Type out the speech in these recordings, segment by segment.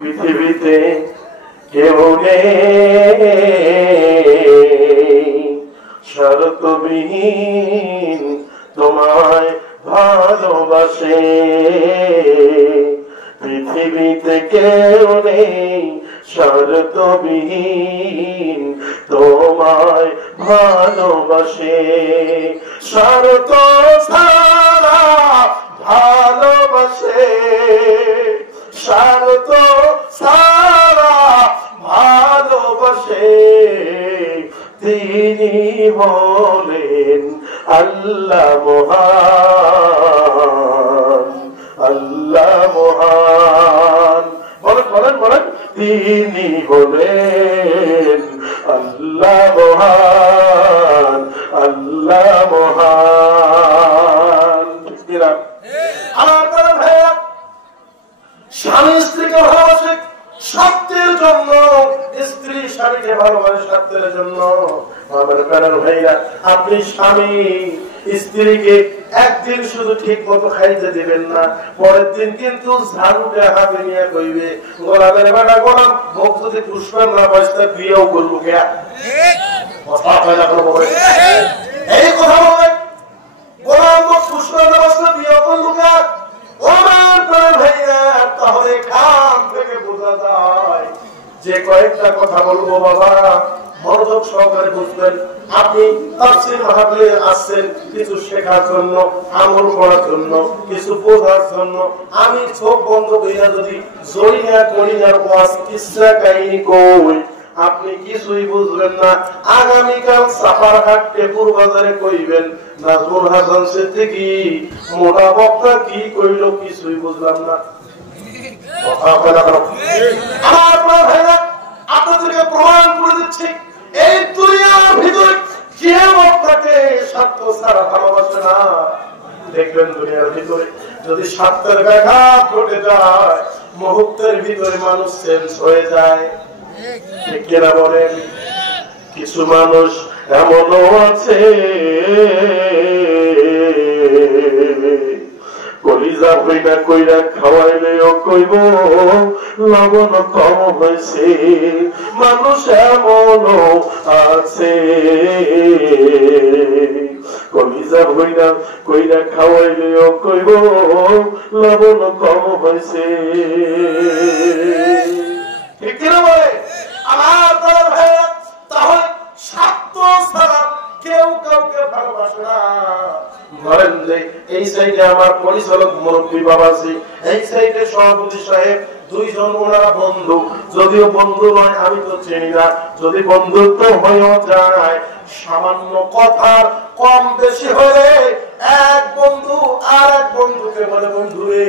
পৃথিবীতে কেউ নেই শর্তবিহীন তোমায় ভালোবাসে। পৃথিবীতে কেউ নেই শর্তবিহীন তোমায় ভালোবাসে। শর্ত ছাড়া ভালোবাসে, শর্ত ছাড়া ভালোবাসে। তিনি বলেন আল্লাহ মহান, আল্লাহ মহান। বলেন বলেন বলেন, তিনি বলেন আল্লাহ মহান, আল্লাহ মহান। আমার ভাইয়া, স্বামী স্ত্রীকে ভালোবাসে স্বার্থের জন্য, স্ত্রী স্বামীকে ভালোবাসে স্বার্থের জন্য। আমার প্রাণের ভাইয়া, আপনি স্বামী স্ত্রীকে একদিন শুধু ঠিক মতো খাইতে দিবেন না, পরের দিন কিন্তু ঝাড়ুটা হাতে নিয়ে কইবে গোলামের বেটা গোলাম, মুখ যদি পুষ্পান না বসতে বিয়েও করবো কে? এই কথা বলবে গোলাম, মুখ পুষ্পান না বসতে বিয়েও করবো কে? তাহলে খান থেকে বোঝা যায় যে কয়েকটা কথা বলবো বাবা, মনোযোগ সহকারে বুঝবেন। আপনি তাফসীর মাহফিলে আসছেন কিছু শেখার জন্য, আমল করার জন্য, কিছু বোঝার জন্য। আমি চোখ বন্ধ কইরা যদি জরিনা করিনার ওয়াজ কিসসা কাহিনী কই, আপনি কিছুই বুঝবেন না। আগামীকাল সাপারহাট টেপুর বাজারে কইবেন নাজমুল হাসান সিদ্দিকী মোটা বক্তা কি কইল, কিছুই বুঝলাম না। আপনাদেরকে প্রমাণ করে দিচ্ছি, এই দুনিয়ার ভিতরে কেউ আপনাকে স্বার্থ ছাড়া ভালোবাসে না। দেখবেন দুনিয়ার ভিতরে যদি স্বার্থের ব্যাঘাত ঘটে যায়, মুহূর্তের ভিতরে মানুষ চেঞ্জ হয়ে যায়। ঠিক কিনা বলেন? কিছু মানুষ এমনও আছে কলিজা হইনা কইরা খাওয়াইলেও কইব লবণ কম হয়েছে। মানুষ এমনও আছে কলিজা হইনা কইরা খাওয়াইলেও কইব লবণ কম হয়েছে। ঠিক কিনা বলে? আমার ভাইয়া, তাহলে স্বার্থ ছাড়া কেউ কাউকে ভালোবাসে না। ধরেন যে এই সাইডে আমার পরিচালক মুরব্বী বাবাজি, এই সাইডে সভাপতি সাহেব, দুইজন ওনারা বন্ধু। যদিও বন্ধু নয়, আমি তো চিনি না, যদি বন্ধুত্ব হয়েও যায়, সামান্য কথার কম বেশি হলে এক বন্ধু আর এক বন্ধুকে বলে বন্ধু রে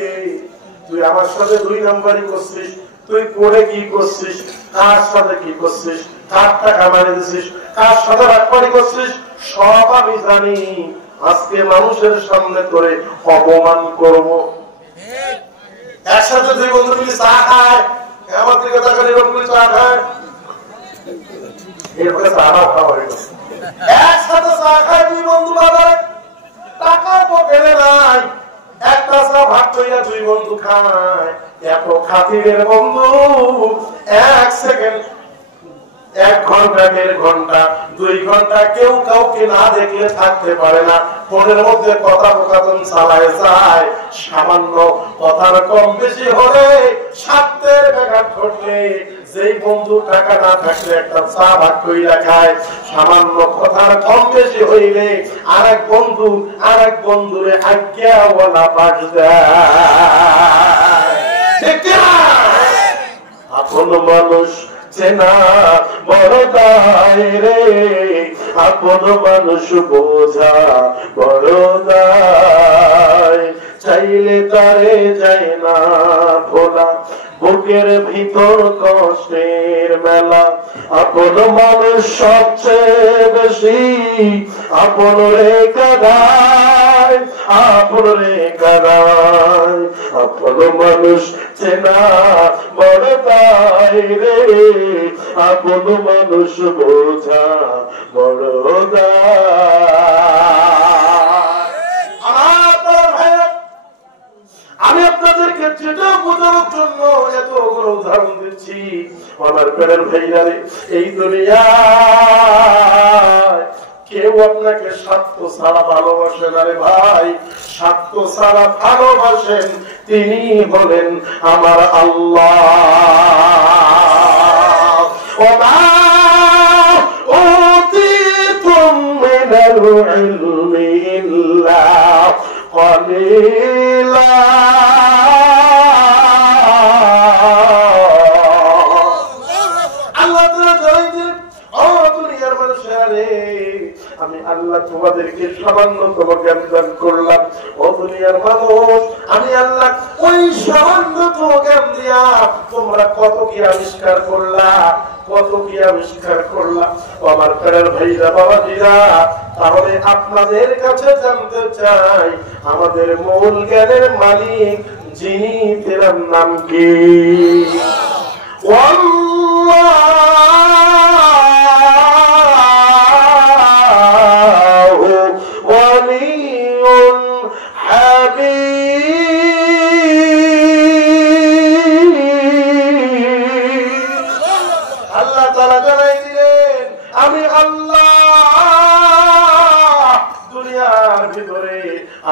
তুই আমার সাথে 2 নাম্বারই করছিস, তুই করে কি করছিস, কার সাথে কি করছিস, কার টাকা মারি দিছিস, কার সাথে রাখবাড়ি করছিস, সব আমি জানি। আজকে মানুষের সামনে তোরে অপমান করব। একসাথে 2 বন্ধু মিলে চা খায়, আমার দিকে টাকা এরকম করে চা খায়, এরপরে চাটা খাওয়া হয়ে গেছে। একসাথে চা খায় 2 বন্ধু, বাজারে টাকা পকেটে নাই, একটা চা ভাগ কইরা 2 বন্ধু খায়। এত খাতিরের বন্ধু 1 সেকেন্ড, 1 ঘন্টা, 1.5 ঘন্টা, 2 ঘন্টা কেউ কাউকে না দেখলে থাকতে পারে না। ফোনের মধ্যে কথা প্রকাশন চালায় যায়। সামান্য কথার কম বেশি হলে, স্বার্থের ব্যাঘাত ঘটলে, যেই বন্ধু টাকা না থাকলে একটা চা ভাগ কইরা খায়, সামান্য কথার কম বেশি হইলে আরেক বন্ধুরে আজ্ঞাওয়ালা বাস দেয়। ঠিক না? আপন মানুষ চেনা বড় দায় রে, আপন মানুষ বোঝা বড় দায়। চাইলে তারে যায় না ভোলা, বুকের ভিতর কষ্টের মেলা। আপন মানুষ সবচেয়ে বেশি আপন রে কাদায়, আপন রে কাদায়। আপন মানুষ চেনা বড় দায় রে, আপন মানুষ বোঝা বড় দায়। আমি আপনাদের আপনাদেরকে যেটা বোঝানোর জন্য এতগুলো উদাহরণ দিচ্ছি। আমার প্রাণের ভাইরারে, এই দুনিয়া কেউ আপনাকে স্বার্থ ছাড়া ভালোবাসেন। আরে ভাই, স্বার্থ ছাড়া ভালোবাসেন তিনি হলেন আমার আল্লাহ। ওমা উতিতুম মিনাল ইলমি ইল্লা কলিলা। আল্লাহ তাআলা জানেন, ও দুনিয়ার মানুষেরা, আমি আল্লাহ তোমাদেরকে সামান্যতম জ্ঞান দান করলাম। ও দুনিয়ার মানুষ, আমি আল্লাহ ওই সামান্যতম জ্ঞান দিয়া তোমরা কত কি আবিষ্কার করলা, কত কি আবিষ্কার করলা। আমার প্যারের ভাইরা, বাবাজিরা, তাহলে আপনাদের কাছে জানতে চাই, আমাদের মূল জ্ঞানের মালিক যিনি, তেনার নাম কি?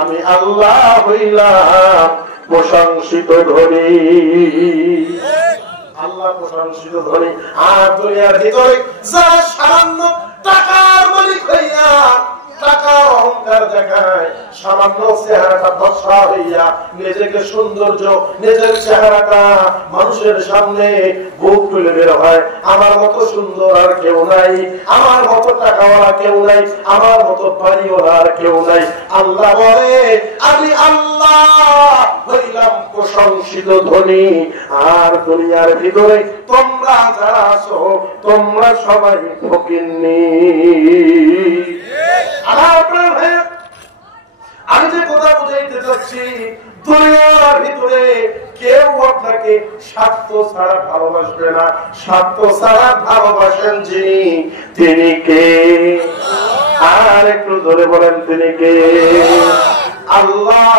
আমি আল্লাহ হইলাম প্রশংসিত ধনী। আল্লাহ প্রশংসিত ধনী। আর দুনিয়ার ভিতরে যারা সামান্য টাকার মালিক হইয়া টাকার অহংকার দেখায়, সামান্য চেহারাটা দশা হইয়া নিজেকে সৌন্দর্য, নিজের চেহারাটা মানুষের সামনে বুক তুলে বের হয়, আমার মতো সুন্দর আর কেউ নাই, আমার মতো টাকাওয়ালা কেউ নাই, আমার মতো বাড়িওয়ালা আর কেউ নাই। আল্লাহ বলে, আমি আল্লাহ হইলাম প্রশংসিত ধনী। আর দুনিয়ার ভিতরে তোমরা যারা আছো, তোমরা সবাই ফকিন্নি। আমি যে কথা বুঝাইতে চাচ্ছি, দুনিয়ার ভিতরে কেউ আপনাকে স্বার্থ ছাড়া ভালোবাসবে না। স্বার্থ ছাড়া ভালোবাসেন যিনি, তিনি কে? আর একটু ধরে বলেন, তিনি কে? আল্লাহ।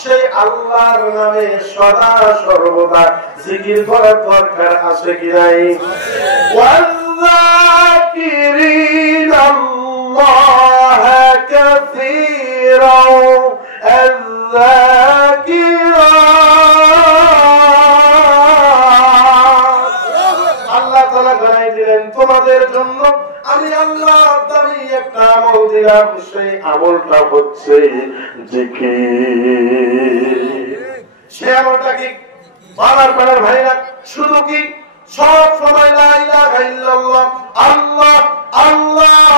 সেই আল্লাহর নামে সদা সর্বদা জিকির করার দরকার আছে কি নাই? والذاكرين الله كثيرا আল্লাহ তাআলা জানাই দিলেন, তোমাদের জন্য আমি আল্লাহ দামি একটা আমল দিলাম। সেই আমলটা হচ্ছে জিকির। সে আমলটা কি? বাবার বাবার ভাইরা, শুধু কি সব সময় লা ইলাহা ইল্লাল্লাহ, আল্লাহ আল্লাহ,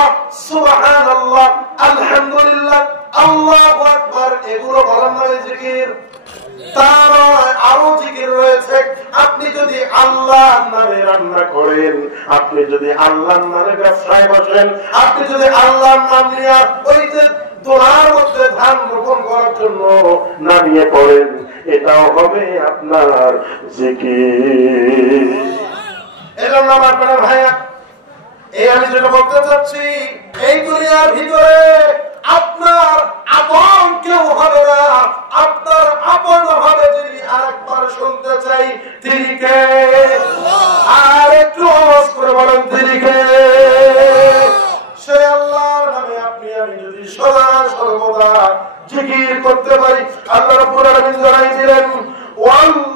সুবহানাল্লাহ, আলহামদুলিল্লাহ, আল্লাহু আকবার, এগুলো বলার নামে জিকির? তার আরো জিকির রয়েছে। আপনি যদি আল্লাহর নামে রান্না করেন, আপনি যদি আল্লাহর নামে ব্যবসায় বসেন, আপনি যদি আল্লাহর নাম নিয়ে ওই যে দোলার মধ্যে ধান রোপণ করার জন্য নামিয়ে পড়েন, এটাও হবে আপনার জিকির। এজন্য আমার প্রিয় ভাইয়া, এই আমি যেটা বলতে চাচ্ছি, এই দুনিয়ার ভিতরে আপনার আপন কেউ হবে না। আপনার আপন হবে যিনি। আরেকবার শুনতে চাই, তিনি কে? আর একটু আওয়াজ করে বলেন, তিনি কে? সে আল্লাহর নামে আপনি আমি যদি সদা সর্বদা জিকির করতে পারি, আল্লাহ রাব্বুল আলামিন জানাই দিলেন, ওয়াল্লাহু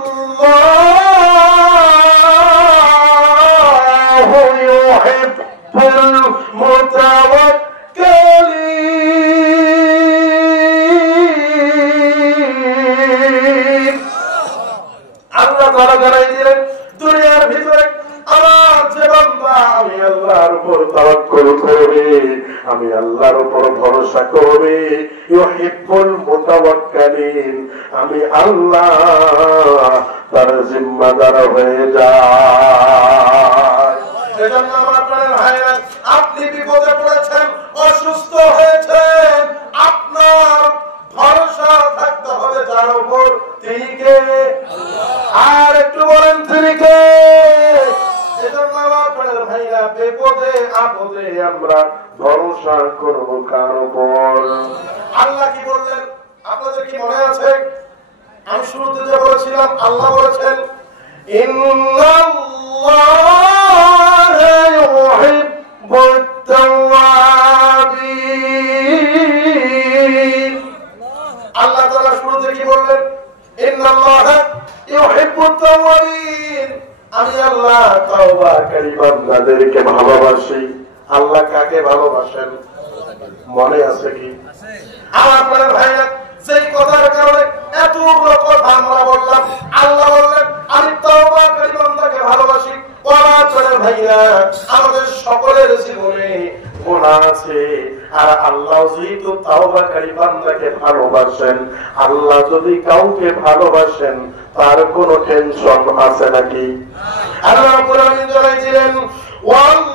ইউহিব্বুল মুতাওয়াক্কিলিন। আল্লাহ তাআলা জানাই দিলেন, দুনিয়ার ভিতরে আমার যে বান্দা আমি আল্লাহর উপর তাওয়াক্কুল করবে, আমি আল্লাহর উপর ভরসা করবে, ইউহিব্বুল মুতাওয়াক্কিলিন, আমি আল্লাহ তার জিম্মাদার হয়ে যায়। এজন্য আমার প্রাণের ভাইরা, আপনি বিপদে পড়েছেন, অসুস্থ হয়েছেন, আপনার ভরসা থাকতে হবে যার উপর, তিনি কে? আর একটু বলেন, তিনি কে? এজন্য আমার প্রাণের ভাইরা, বিপদে আপদে আমরা ভরসা করব কার উপর? আল্লাহ কি বললেন আপনাদের কি মনে আছে? আমি শুরুতে যে বলেছিলাম আল্লাহ বলেছেন ইন্নাল্লাহা ইউহিব্বুত তাওয়াবিন। আল্লাহ তাআলা শুরুতে কি বললেন? ইন্নাল্লাহা ইউহিব্বুত তাওয়াবিন। আমি আল্লাহ তাওবাকারী বান্দাদেরকে ভালোবাসি। আল্লাহ কাকে ভালোবাসেন মনে আছে কি? আমার আপনার ভাইরা যে কথার কারণে এতগুলো কথা আমরা বললাম, আল্লাহ বললেন আমি তাওবাকারী বান্দাকে ভালোবাসি। পরাচরের ভাইরা আমাদের সকলের জীবনে গুনাহ আছে, আর আল্লাহ যেহেতু তাওবাকারী বান্দাকে ভালোবাসেন, আল্লাহ যদি কাউকে ভালোবাসেন তার কোনো টেনশন আছে নাকি? আল্লাহ কোরআনে জানাইছিলেন ওয়াল্লাহু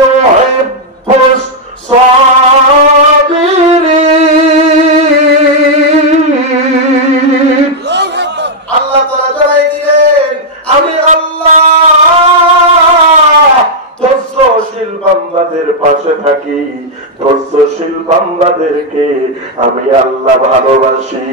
ইউহিব্বুস সাবিরিন। আল্লাহ তাআলা জানাইছিলেন আমি আল্লাহ ধৈর্যশীল বান্দাদের পাশে থাকি, ধৈর্যশীল বান্দাদেরকে আমি আল্লাহ ভালোবাসি।